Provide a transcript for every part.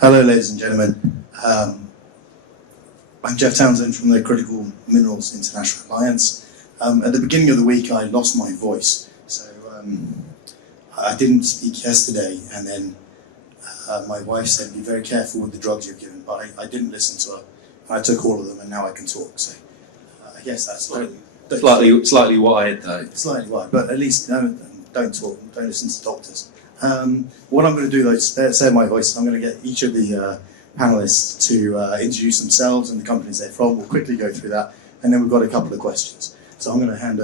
Hello, ladies and gentlemen. I'm Jeff Townsend from the Critical Minerals International Alliance. At the beginning of the week, I lost my voice, so I didn't speak yesterday, and then my wife said, be very careful with the drugs you've given, but I didn't listen to her. I took all of them, and now I can talk, so I guess that's slightly wired, though. Slightly wired, but at least don't talk, don't listen to doctors. What I'm going to do, though, is spare my voice. I'm going to get each of the panelists to introduce themselves and the companies they're from. We'll quickly go through that, and then we've got a couple of questions. So I'm going to hand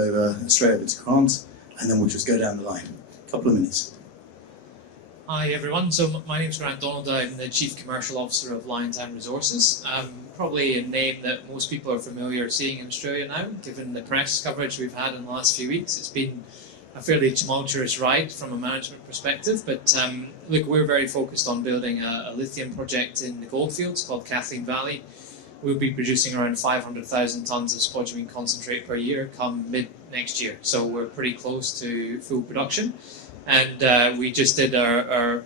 straight over to Grant, and then we'll just go down the line. A couple of minutes. Hi everyone, so my name's Grant Donald. I'm the Chief Commercial Officer of Liontown Resources. Probably a name that most people are familiar seeing in Australia now, given the press coverage we've had in the last few weeks. It's been a fairly tumultuous ride from a management perspective, but look, we're very focused on building a lithium project in the goldfields called Kathleen Valley. We'll be producing around 500,000 tonnes of spodumene concentrate per year come mid next year, so we're pretty close to full production. And we just did our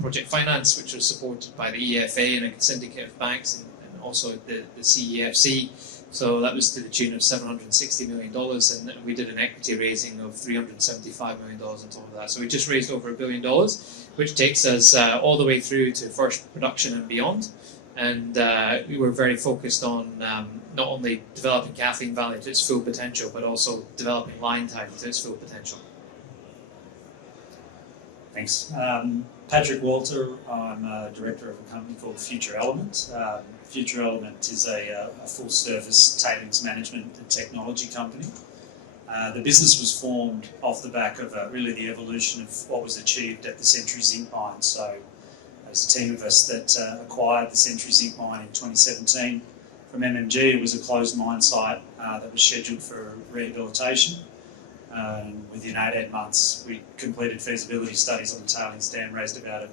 project finance, which was supported by the EFA and a syndicate of banks, and also the CEFC. So that was to the tune of $760 million, and we did an equity raising of $375 million on top of that. So we just raised over $1 billion, which takes us all the way through to first production and beyond. And we were very focused on not only developing Kathleen Valley to its full potential, but also developing Liontown to its full potential. Thanks. Patrick Walta, I'm a director of a company called Future Element. Future Element is a full-service tailings management and technology company. The business was formed off the back of really the evolution of what was achieved at the Century Zinc Mine. So there's a team of us that acquired the Century Zinc Mine in 2017 from MMG. It was a closed mine site that was scheduled for rehabilitation. Within 18 months, we completed feasibility studies on the tailings dam, raised about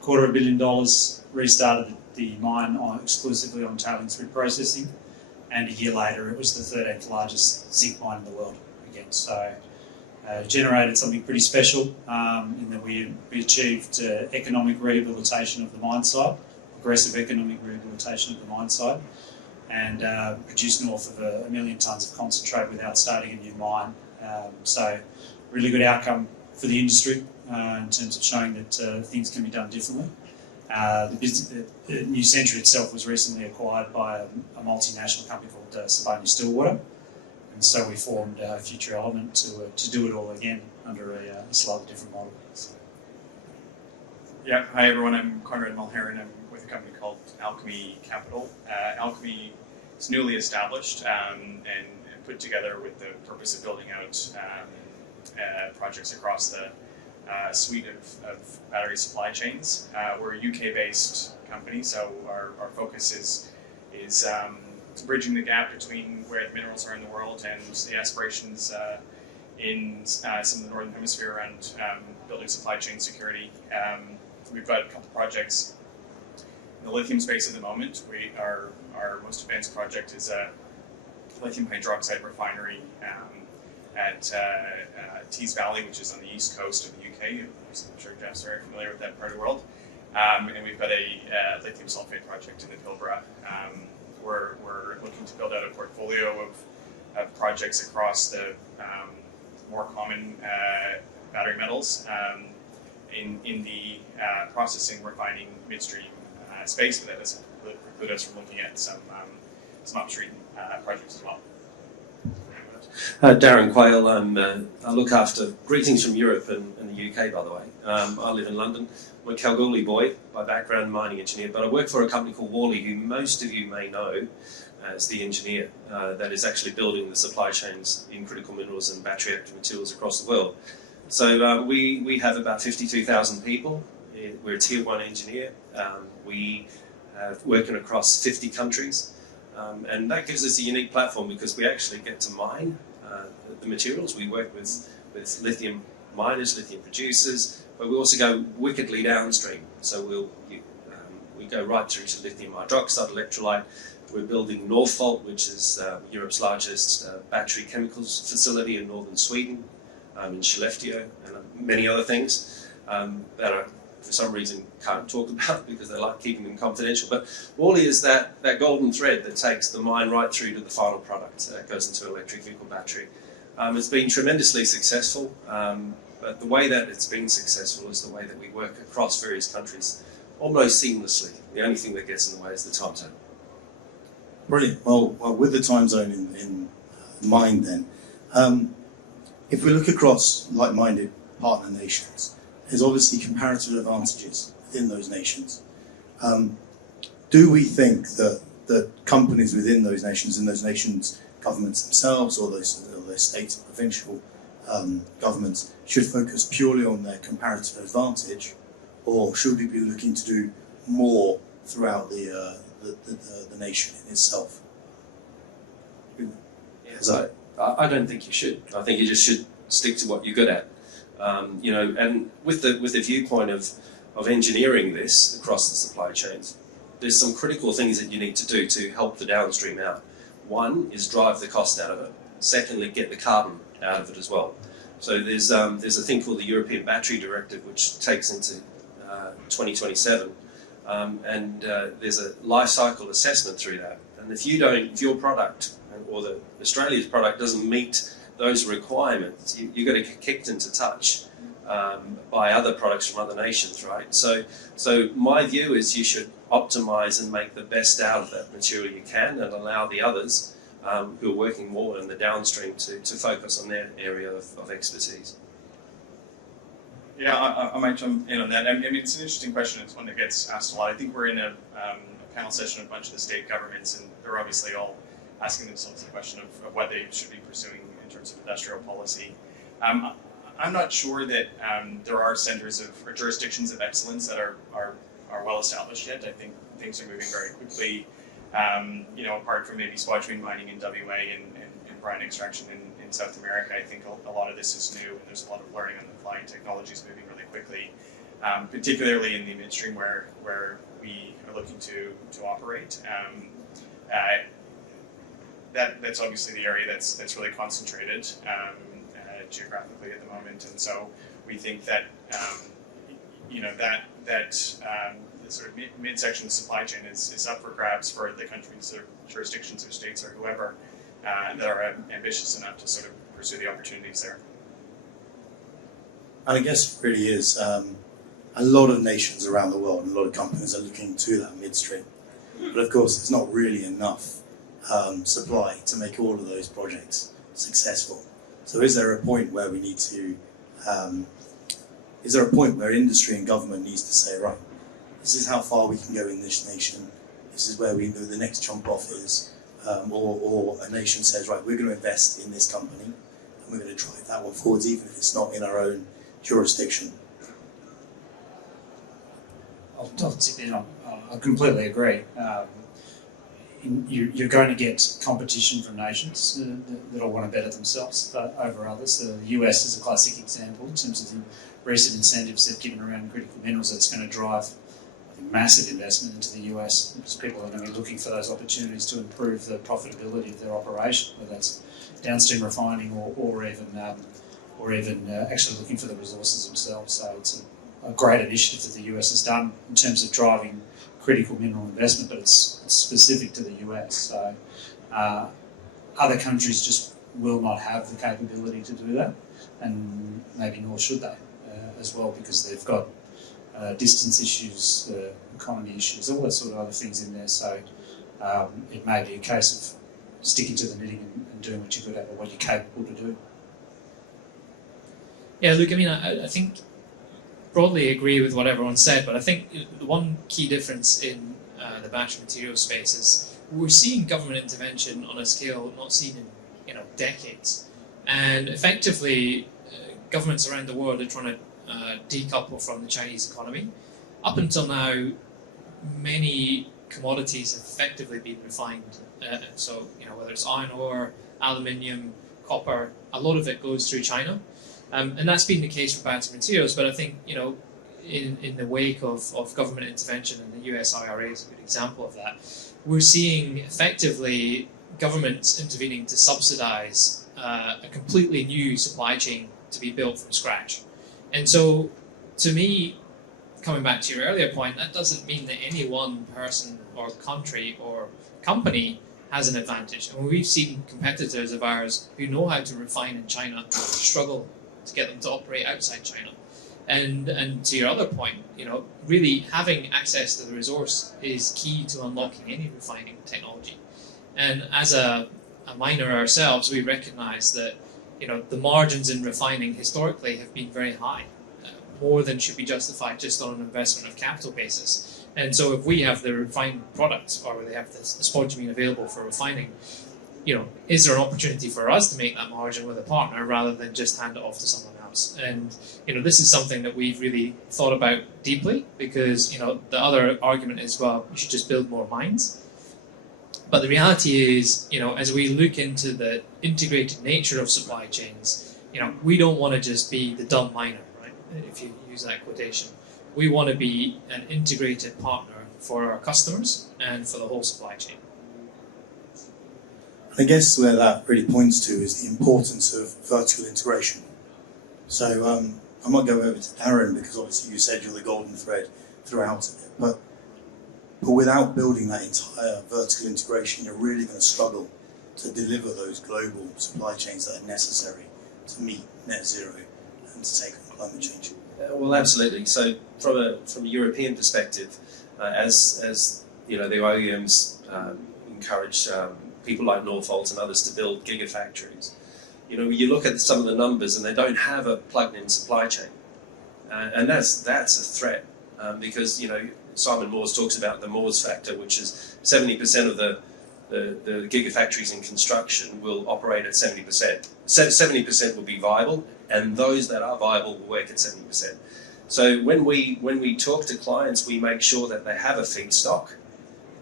$250 million, restarted the mine exclusively on tailings reprocessing, and a year later it was the 13th largest zinc mine in the world again. So generated something pretty special in that we achieved economic rehabilitation of the mine site, aggressive economic rehabilitation of the mine site, and produced north of 1 million tonnes of concentrate without starting a new mine. So really good outcome for the industry in terms of showing that things can be done differently. The New Century itself was recently acquired by a multinational company called Stillwater, and so we formed Future Element to do it all again under a slightly different model. So. Yeah, hi everyone, I'm Conrad Mulherin. I'm with a company called Alkemy Capital. Alkemy is newly established and put together with the purpose of building out projects across the suite of battery supply chains. We're a UK-based company, so our focus is bridging the gap between where the minerals are in the world and the aspirations in some of the Northern Hemisphere around building supply chain security. We've got a couple projects in the lithium space at the moment. Our most advanced project is a lithium hydroxide refinery at Tees Valley, which is on the east coast of the UK. I'm sure Jeff's very familiar with that part of the world. And we've got a lithium sulfate project in the Pilbara. We're looking to build out a portfolio of projects across the more common battery metals in the processing, refining, midstream space, but that doesn't preclude us from looking at some upstream projects as well. Darryn, Quayle, I look after, greetings from Europe and the UK, by the way. I live in London. I'm a Kalgoorlie boy, by background mining engineer, but I work for a company called Worley, who most of you may know as the engineer that is actually building the supply chains in critical minerals and battery active materials across the world. So we have about 52,000 people. We're a tier 1 engineer. We are working across 50 countries. And that gives us a unique platform because we actually get to mine the materials. We work with lithium miners, lithium producers, but we also go wickedly downstream. So we go right through to lithium hydroxide electrolyte. We're building Northvolt, which is Europe's largest battery chemicals facility in northern Sweden, in Skellefteå, and many other things that are for some reason can't talk about because they like keeping them confidential. But Worley is that golden thread that takes the mine right through to the final product. It goes into an electric vehicle battery. It's been tremendously successful, but the way that it's been successful is the way that we work across various countries almost seamlessly. The only thing that gets in the way is the time zone. Brilliant. Well, with the time zone in mind then, if we look across like-minded partner nations, there's obviously comparative advantages within those nations. Do we think that companies within those nations and those nations' governments themselves or their state and provincial governments should focus purely on their comparative advantage, or should we be looking to do more throughout the nation in itself? I don't think you should. I think you just should stick to what you're good at. And with the viewpoint of engineering this across the supply chains, there's some critical things that you need to do to help the downstream out. One is drive the cost out of it. Secondly, get the carbon out of it as well. So there's a thing called the European Battery Directive, which takes into 2027, and there's a life cycle assessment through that. And if your product or Australia's product doesn't meet those requirements, you got to get kicked into touch by other products from other nations, right? So my view is you should optimise and make the best out of that material you can, and allow the others who are working more in the downstream to focus on their area of expertise. Yeah, I might jump in on that. I mean, it's an interesting question. It's one that gets asked a lot. I think we're in a panel session with a bunch of the state governments, and they're obviously all asking themselves the question of what they should be pursuing in terms of industrial policy. I'm not sure that there are centres or jurisdictions of excellence that are well established yet. I think things are moving very quickly. Apart from maybe spodumene mining in WA and brine extraction in South America, I think a lot of this is new, and there's a lot of learning on the fly. Technology is moving really quickly, particularly in the midstream where we are looking to operate. That's obviously the area that's really concentrated geographically at the moment, and so we think that the sort of midsection of the supply chain is up for grabs for the countries or jurisdictions or states or whoever that are ambitious enough to sort of pursue the opportunities there. And I guess it really is a lot of nations around the world, and a lot of companies are looking to that midstream. But of course, it's not really enough supply to make all of those projects successful. So is there a point where we need to, is there a point where industry and government needs to say, right, this is how far we can go in this nation, this is where we know the next jump off is, or a nation says, right, we're going to invest in this company and we're going to drive that one forwards even if it's not in our own jurisdiction. I'll tip in on. I completely agree. You're going to get competition from nations that all want to better themselves over others. The US is a classic example in terms of the recent incentives they've given around critical minerals. That's going to drive massive investment into the US, because people are going to be looking for those opportunities to improve the profitability of their operation, whether that's downstream refining or even actually looking for the resources themselves. So it's a great initiative that the US has done in terms of driving critical mineral investment, but it's specific to the US. So other countries just will not have the capability to do that, and maybe nor should they as well, because they've got distance issues, economy issues, all that sort of other things in there. So it may be a case of sticking to the knitting and doing what you're good at or what you're capable to do. Yeah, look, I mean, I think broadly agree with what everyone said, but I think the one key difference in the battery material space is we're seeing government intervention on a scale not seen in decades, and effectively governments around the world are trying to decouple from the Chinese economy. Up until now, many commodities have effectively been refined. So, whether it's iron ore, aluminium, copper, a lot of it goes through China. And that's been the case for battery materials. But I think, in the wake of government intervention, and the US IRA is a good example of that, we're seeing effectively governments intervening to subsidize a completely new supply chain to be built from scratch. And so, to me, coming back to your earlier point, that doesn't mean that any one person or country or company has an advantage. And we've seen competitors of ours who know how to refine in China struggle to get them to operate outside China. And to your other point, really having access to the resource is key to unlocking any refining technology. And as a miner ourselves, we recognise that the margins in refining historically have been very high, more than should be justified just on an investment of capital basis. And so if we have the refined product, or they have the spodumene available for refining, is there an opportunity for us to make that margin with a partner rather than just hand it off to someone else? And this is something that we've really thought about deeply, because the other argument is, well, you should just build more mines. But the reality is, as we look into the integrated nature of supply chains, we don't want to just be the dumb miner, right? If you use that quotation. We want to be an integrated partner for our customers and for the whole supply chain. I guess where that really points to is the importance of vertical integration. So I might go over to Darryn, because obviously you said you're the golden thread throughout it, but without building that entire vertical integration, you're really going to struggle to deliver those global supply chains that are necessary to meet net zero and to take on climate change. Well, absolutely. So from a European perspective, as the OEMs encourage people like Northvolt and others to build gigafactories, you look at some of the numbers and they don't have a plugged-in supply chain, and that's a threat, because Simon Moores talks about the Moores factor, which is 70% of the gigafactories in construction will operate at 70%. 70% will be viable, and those that are viable will work at 70%. So when we talk to clients, we make sure that they have a feedstock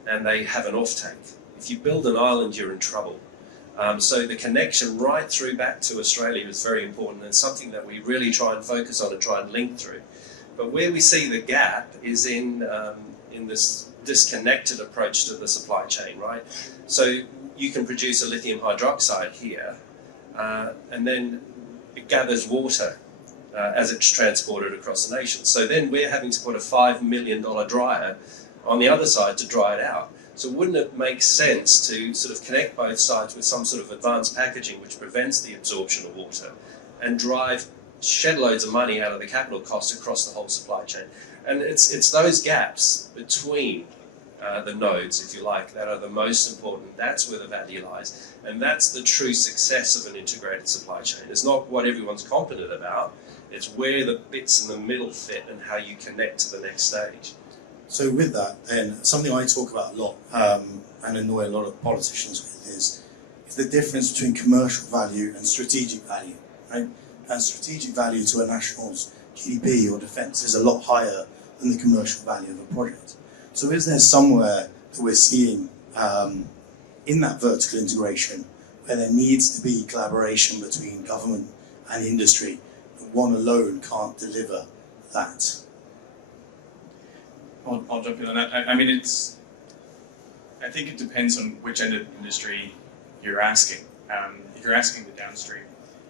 and they have an offtake. If you build an island, you're in trouble. So the connection right through back to Australia is very important, and something that we really try and focus on and try and link through. But where we see the gap is in this disconnected approach to the supply chain, right? So you can produce a lithium hydroxide here, and then it gathers water as it's transported across the nation. So then we're having to put a $5 million dryer on the other side to dry it out. So wouldn't it make sense to sort of connect both sides with some sort of advanced packaging which prevents the absorption of water and drive shed loads of money out of the capital costs across the whole supply chain? And it's those gaps between the nodes, if you like, that are the most important. That's where the value lies. And that's the true success of an integrated supply chain. It's not what everyone's confident about, it's where the bits in the middle fit and how you connect to the next stage. So with that, then, something I talk about a lot and annoy a lot of politicians with is the difference between commercial value and strategic value, right? And strategic value to a national's GDP or defence is a lot higher than the commercial value of a project. So is there somewhere that we're seeing in that vertical integration where there needs to be collaboration between government and industry, and one alone can't deliver that? I'll jump in on that. I mean, I think it depends on which end of the industry you're asking. If you're asking the downstream,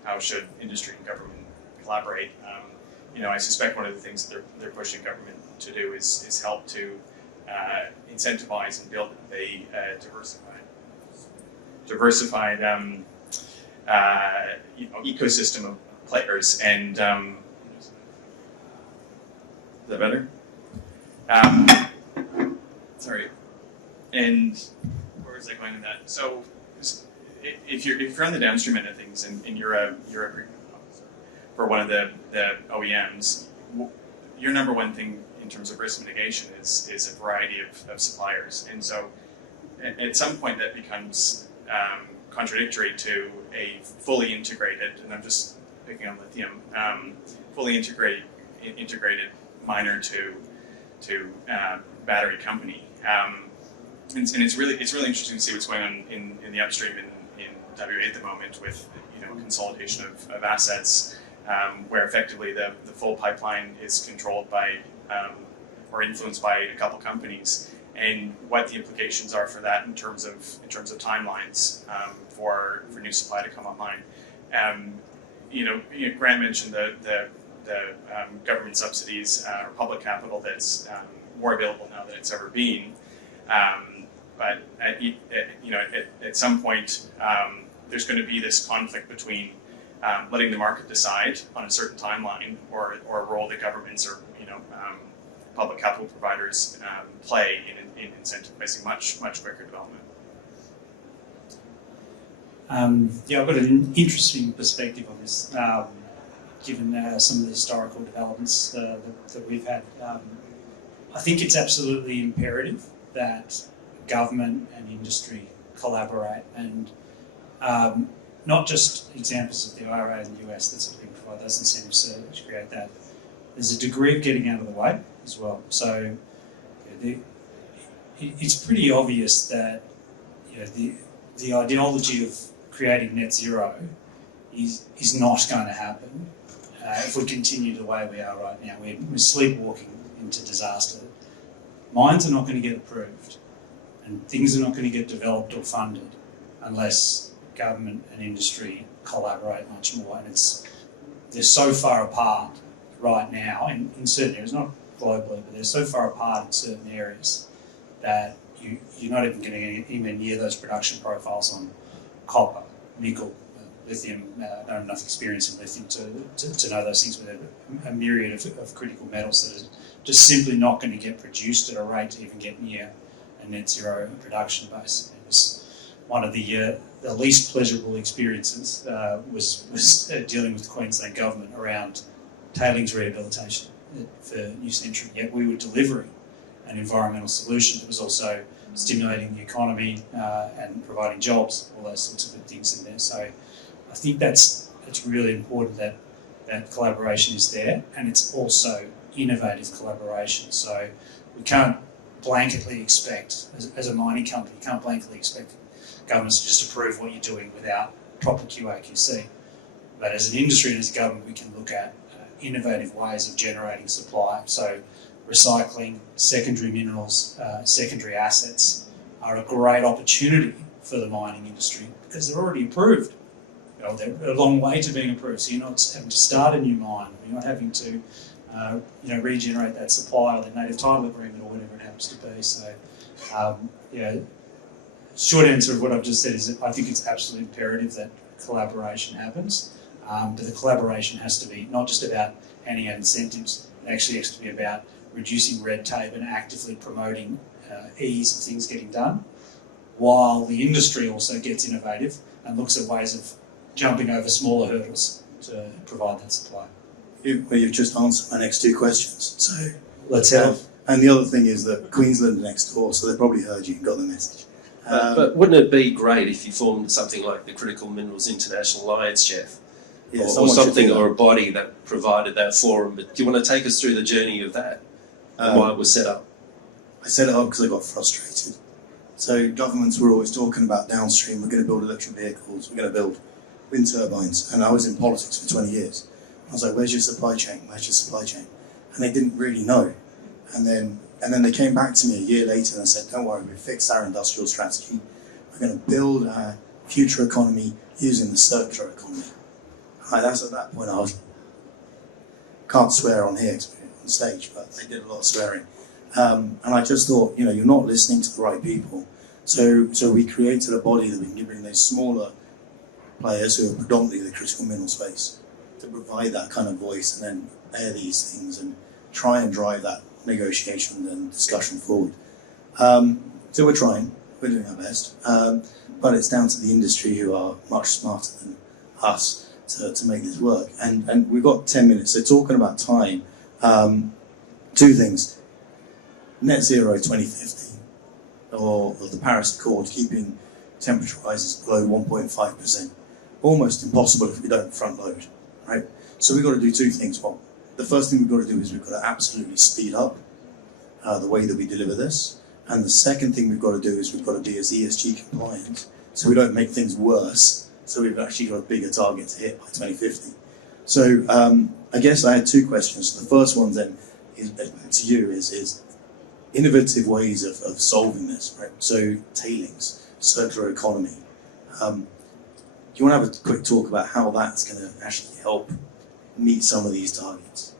how should industry and government collaborate? I suspect one of the things that they're pushing government to do is help to incentivize and build a diversified ecosystem of players. And is that better? Sorry. And where was I going with that? So, if you're on the downstream end of things, and you're a agreement officer for one of the OEMs, your number one thing in terms of risk mitigation is a variety of suppliers. And so, at some point, that becomes contradictory to a fully integrated, and I'm just picking on lithium, fully integrated miner to battery company, and it's really interesting to see what's going on in the upstream in WA at the moment with consolidation of assets, where effectively the full pipeline is controlled by or influenced by a couple companies, and what the implications are for that in terms of timelines for new supply to come online. Grant mentioned the government subsidies or public capital that's more available now than it's ever been. But at some point, there's going to be this conflict between letting the market decide on a certain timeline, or a role that governments or public capital providers play in incentivizing much quicker development. I've got an interesting perspective on this, given some of the historical developments that we've had. I think it's absolutely imperative that government and industry collaborate, and not just examples of the IRA in the US that sort of thing provide those incentives to create that. There's a degree of getting out of the way as well. So it's pretty obvious that the ideology of creating net zero is not going to happen if we continue the way we are right now. We're sleepwalking into disaster. Mines are not going to get approved, and things are not going to get developed or funded unless government and industry collaborate much more. And they're so far apart right now, in certain areas, not globally, but they're so far apart in certain areas that you're not even getting anywhere near those production profiles on copper, nickel, lithium. I don't have enough experience in lithium to know those things, but a myriad of critical metals that are just simply not going to get produced at a rate to even get near a net zero production base. It was one of the least pleasurable experiences was dealing with the Queensland government around tailings rehabilitation for New Century. Yet we were delivering an environmental solution that was also stimulating the economy and providing jobs, all those sorts of good things in there. So I think it's really important that collaboration is there, and it's also innovative collaboration. So we can't blanketly expect, as a mining company, you can't blanketly expect governments to just approve what you're doing without proper QA/QC. But as an industry and as a government, we can look at innovative ways of generating supply. So recycling, secondary minerals, secondary assets are a great opportunity for the mining industry because they're already approved. They're a long way to being approved, so you're not having to start a new mine, you're not having to regenerate that supply or the native title agreement or whatever it happens to be. So, short answer of what I've just said is that I think it's absolutely imperative that collaboration happens, but the collaboration has to be not just about handing out incentives, it actually has to be about reducing red tape and actively promoting ease of things getting done, while the industry also gets innovative and looks at ways of jumping over smaller hurdles to provide that supply. You've just answered my next two questions. So let's have. And the other thing is that Queensland are next door, so they probably heard you and got the message. But wouldn't it be great if you formed something like the Critical Minerals International Alliance, Jeff? Yeah, or something, or a body that provided that forum. But do you want to take us through the journey of that and why it was set up? I set it up because I got frustrated. So governments were always talking about downstream, we're going to build electric vehicles, we're going to build wind turbines. And I was in politics for 20 years. I was like, where's your supply chain? Where's your supply chain? And they didn't really know. And then they came back to me a year later and said, don't worry, we fixed our industrial strategy. We're going to build our future economy using the circular economy. That's at that point I was, can't swear on here on stage, but they did a lot of swearing. And I just thought, you're not listening to the right people. So we created a body that we can bring those smaller players who are predominantly the critical mineral space to provide that kind of voice and then air these things and try and drive that negotiation and discussion forward. So we're trying, we're doing our best, but it's down to the industry who are much smarter than us to make this work. And we've got 10 minutes, so talking about time, two things. Net zero 2050, or the Paris Accord, keeping temperature rises below 1.5%. Almost impossible if we don't front load, right? So we've got to do two things. Well, the first thing we've got to do is we've got to absolutely speed up the way that we deliver this. And the second thing we've got to do is we've got to be as ESG compliant so we don't make things worse. So we've actually got a bigger target to hit by 2050. So I guess I had two questions. The first one then is to you is innovative ways of solving this, right? So tailings, circular economy. Do you want to have a quick talk about how that's going to actually help meet some of these targets?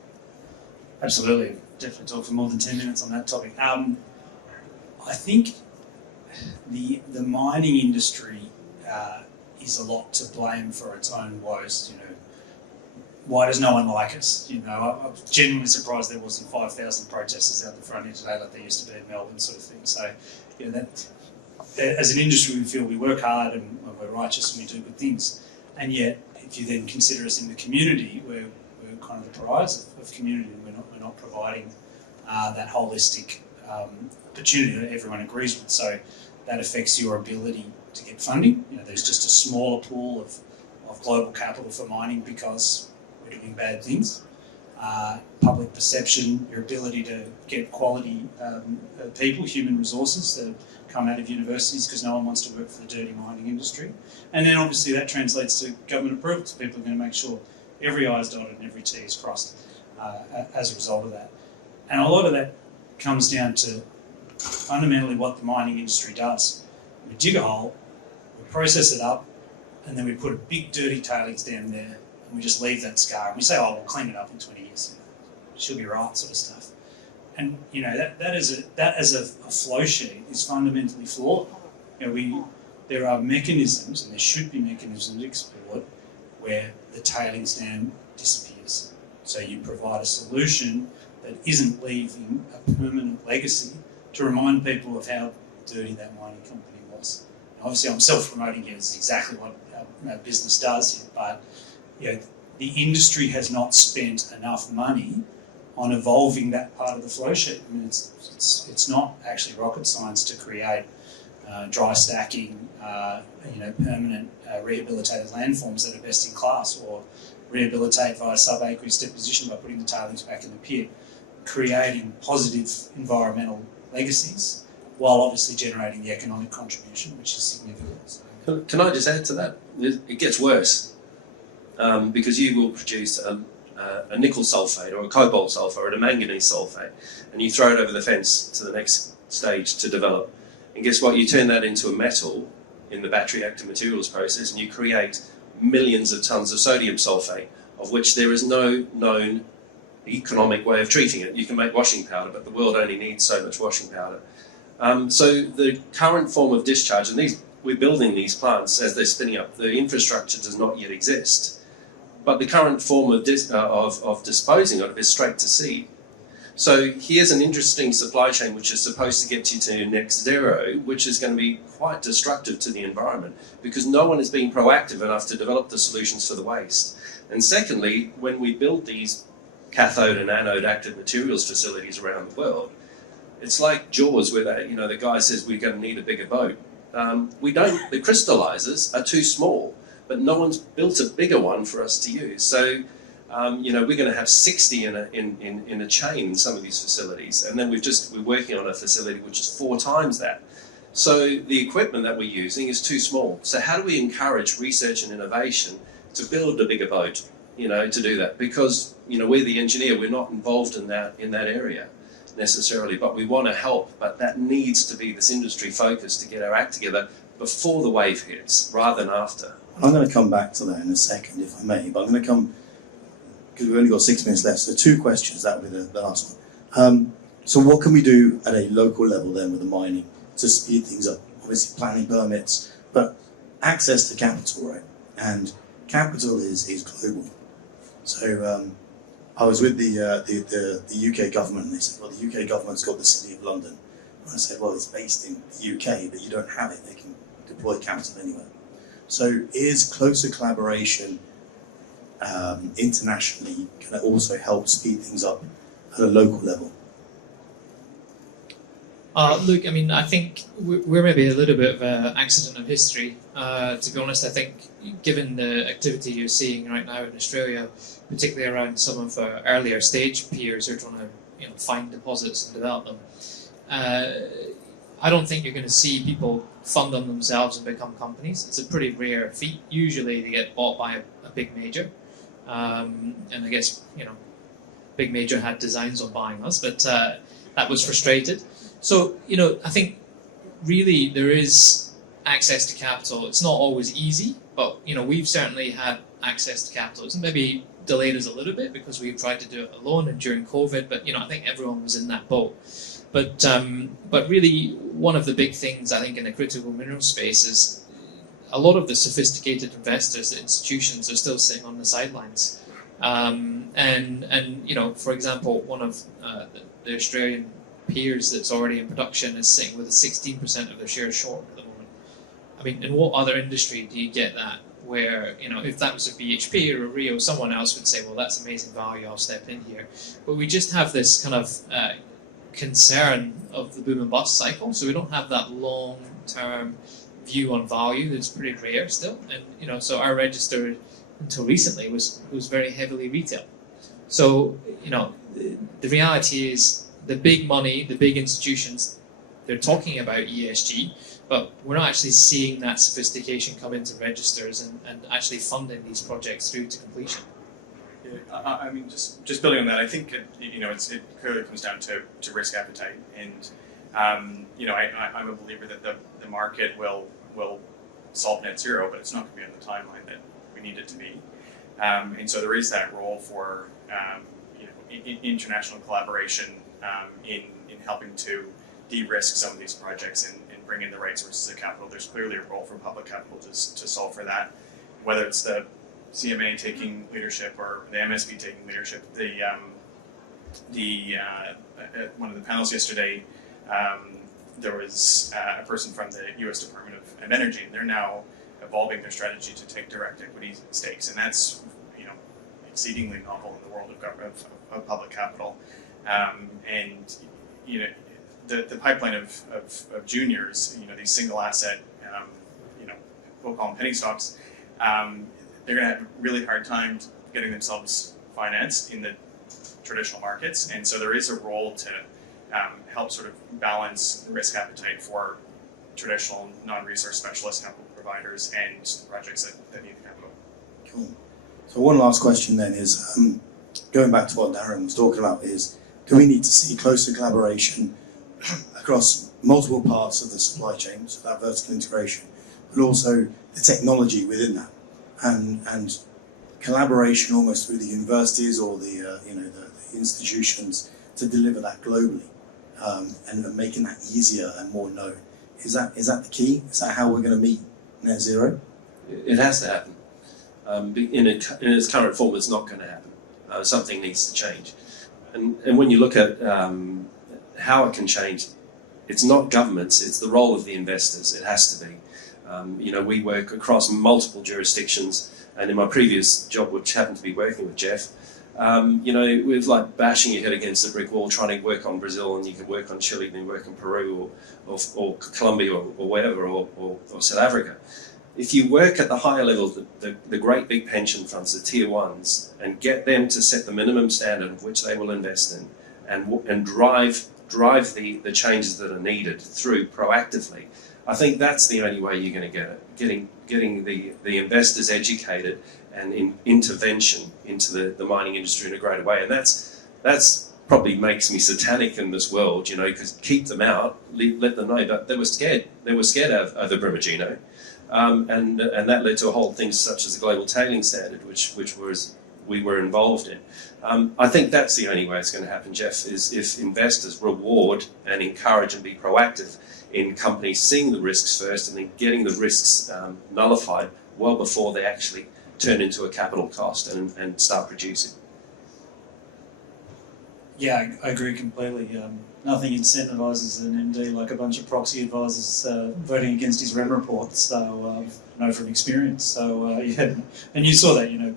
Absolutely. Definitely talk for more than 10 minutes on that topic. I think the mining industry is a lot to blame for its own woes. Why does no one like us? I'm genuinely surprised there wasn't 5,000 protesters out the front here today like there used to be in Melbourne, sort of thing. So, that as an industry, we feel we work hard and we're righteous and we do good things. And yet, if you then consider us in the community, we're kind of the pariahs of community. We're not providing that holistic opportunity that everyone agrees with. So that affects your ability to get funding. There's just a smaller pool of global capital for mining because we're doing bad things. Public perception, your ability to get quality people, human resources that come out of universities because no one wants to work for the dirty mining industry. And then obviously that translates to government approvals. People are going to make sure every I is dotted and every T is crossed as a result of that. And a lot of that comes down to fundamentally what the mining industry does. We dig a hole, we process it up, and then we put a big dirty tailings down there and we just leave that scar. And we say, oh, we'll clean it up in 20 years. She'll be right, sort of stuff. And that as a flow sheet is fundamentally flawed. There are mechanisms, and there should be mechanisms explored, where the tailings dam disappears. So you provide a solution that isn't leaving a permanent legacy to remind people of how dirty that mining company was. Now, obviously, I'm self-promoting here. It's exactly what our business does here, but the industry has not spent enough money on evolving that part of the flow sheet. I mean, it's not actually rocket science to create dry stacking, permanent rehabilitated landforms that are best in class, or rehabilitate via subaqueous deposition by putting the tailings back in the pit, creating positive environmental legacies while obviously generating the economic contribution, which is significant. So, Can I just add to that? It gets worse because you will produce a nickel sulfate or a cobalt sulfate or a manganese sulfate, and you throw it over the fence to the next stage to develop. And guess what? You turn that into a metal in the battery active materials process, and you create millions of tons of sodium sulfate, of which there is no known economic way of treating it. You can make washing powder, but the world only needs so much washing powder. So the current form of discharge, and we're building these plants as they're spinning up, the infrastructure does not yet exist. But the current form of disposing of it is straight to seed. So here's an interesting supply chain which is supposed to get you to net zero, which is going to be quite destructive to the environment because no one has been proactive enough to develop the solutions for the waste. And secondly, when we build these cathode and anode active materials facilities around the world, it's like Jaws where the guy says we're going to need a bigger boat. The crystallizers are too small, but no one's built a bigger one for us to use. So we're going to have 60 in a chain in some of these facilities, and then we're working on a facility which is 4 times that. So the equipment that we're using is too small. So how do we encourage research and innovation to build a bigger boat? To do that, because we're the engineer, we're not involved in that area necessarily, but we want to help. But that needs to be this industry focus to get our act together before the wave hits, rather than after. I'm going to come back to that in a second, if I may, but I'm going to come, because we've only got 6 minutes left, so 2 questions, that will be the last one. So what can we do at a local level then with the mining to speed things up? Obviously planning permits, but access to capital, right? And capital is global. So I was with the UK government, and they said, well, the UK government's got the City of London. And I said, well, it's based in the UK, but you don't have it. They can deploy capital anywhere. So is closer collaboration internationally can it also help speed things up at a local level? Look, I mean, I think we're maybe a little bit of an accident of history. To be honest, I think given the activity you're seeing right now in Australia, particularly around some of our earlier stage peers who are trying to find deposits and develop them, I don't think you're going to see people fund them themselves and become companies. It's a pretty rare feat. Usually they get bought by a big major, and I guess big major had designs on buying us, but that was frustrated. So, I think really there is access to capital. It's not always easy, but, we've certainly had access to capital. It's maybe delayed us a little bit because we tried to do it alone and during COVID, but I think everyone was in that boat. But really, one of the big things I think in the critical mineral space is a lot of the sophisticated investors, the institutions, are still sitting on the sidelines. And for example, one of the Australian peers that's already in production is sitting with a 16% of their shares short at the moment. I mean, in what other industry do you get that? Where, if that was a BHP or a Rio, someone else would say, well, that's amazing value, I'll step in here. But we just have this kind of concern of the boom and bust cycle, so we don't have that long-term view on value that's pretty rare still. And, so our register until recently was very heavily retail. So, the reality is the big money, the big institutions, they're talking about ESG, but we're not actually seeing that sophistication come into registers and actually funding these projects through to completion. Yeah, I mean, just building on that, I think it clearly comes down to risk appetite, and I'm a believer that the market will solve net zero, but it's not going to be on the timeline that we need it to be, and so there is that role for international collaboration in helping to de-risk some of these projects and bring in the right sources of capital. There's clearly a role for public capital to solve for that, whether it's the CMA taking leadership or the MSB taking leadership. One of the panels yesterday, there was a person from the U.S. Department of Energy, and they're now evolving their strategy to take direct equity stakes, and that's exceedingly novel in the world of public capital. And the pipeline of juniors, these single asset, we'll call them penny stocks. They're going to have a really hard time getting themselves financed in the traditional markets, and so there is a role to help sort of balance the risk appetite for traditional non-resource specialist capital providers and projects that need the capital. Cool. So one last question then is, going back to what Darryn was talking about, is do we need to see closer collaboration across multiple parts of the supply chain, so that vertical integration, but also the technology within that, and collaboration almost through the universities or the institutions to deliver that globally, and making that easier and more known. Is that the key? Is that how we're going to meet net zero? It has to happen. In its current form, it's not going to happen. Something needs to change. And when you look at how it can change, it's not governments, it's the role of the investors. It has to be. We work across multiple jurisdictions, and in my previous job, which happened to be working with Jeff, with like bashing your head against a brick wall trying to work on Brazil, and you could work on Chile, then work in Peru or Colombia or wherever, or South Africa. If you work at the higher level, the great big pension funds, the tier ones, and get them to set the minimum standard of which they will invest in, and drive the changes that are needed through proactively, I think that's the only way you're going to get it. Getting the investors educated and in intervention into the mining industry in a greater way, and that's probably makes me satanic in this world, because keep them out, let them know. But they were scared. They were scared over Brimagino. And that led to a whole thing such as the Global Tailing Standard, which we were involved in. I think that's the only way it's going to happen, Jeff, is if investors reward and encourage and be proactive in companies seeing the risks first and then getting the risks nullified well before they actually turn into a capital cost and start producing. Yeah, I agree completely. Nothing incentivises an MD like a bunch of proxy advisors voting against his REM reports. So know from experience. So and you saw that.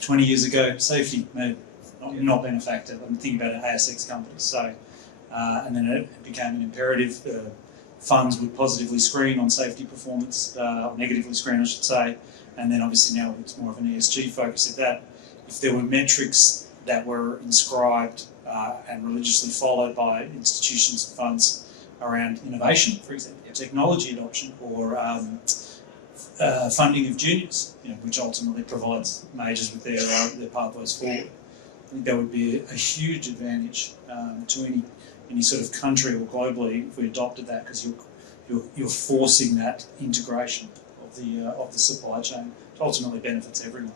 20 years ago, safety may not been a factor. I'm thinking about ASX companies. So and then it became an imperative. Funds would positively screen on safety performance, or negatively screen, I should say. And then obviously now it's more of an ESG focus. If there were metrics that were inscribed and religiously followed by institutions and funds around innovation, for example, technology adoption, or funding of juniors, which ultimately provides majors with their pathways forward. I think that would be a huge advantage to any sort of country or globally if we adopted that, because you're forcing that integration of the supply chain ultimately benefits everyone.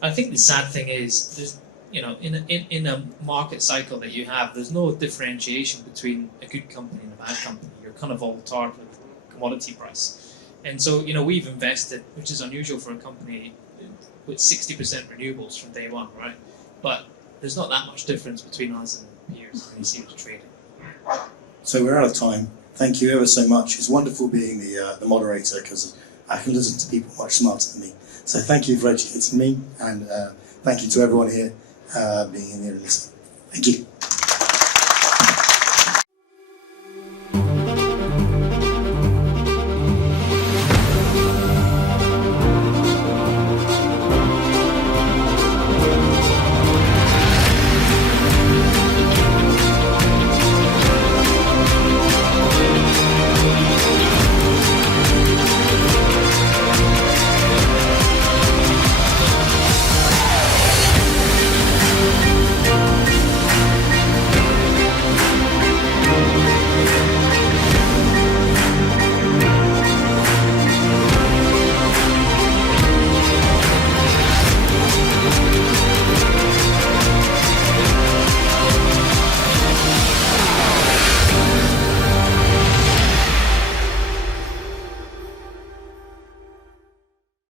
I think the sad thing is, there's, in a market cycle that you have, there's no differentiation between a good company and a bad company. You're kind of all tarred with commodity price. And so, we've invested, which is unusual for a company, with 60% renewables from day one, right? But there's not that much difference between us and peers when you see what's trading. So we're out of time. Thank you ever so much. It's wonderful being the moderator because I can listen to people much smarter than me. So thank you for educating me, and thank you to everyone here being in here and listening. Thank you.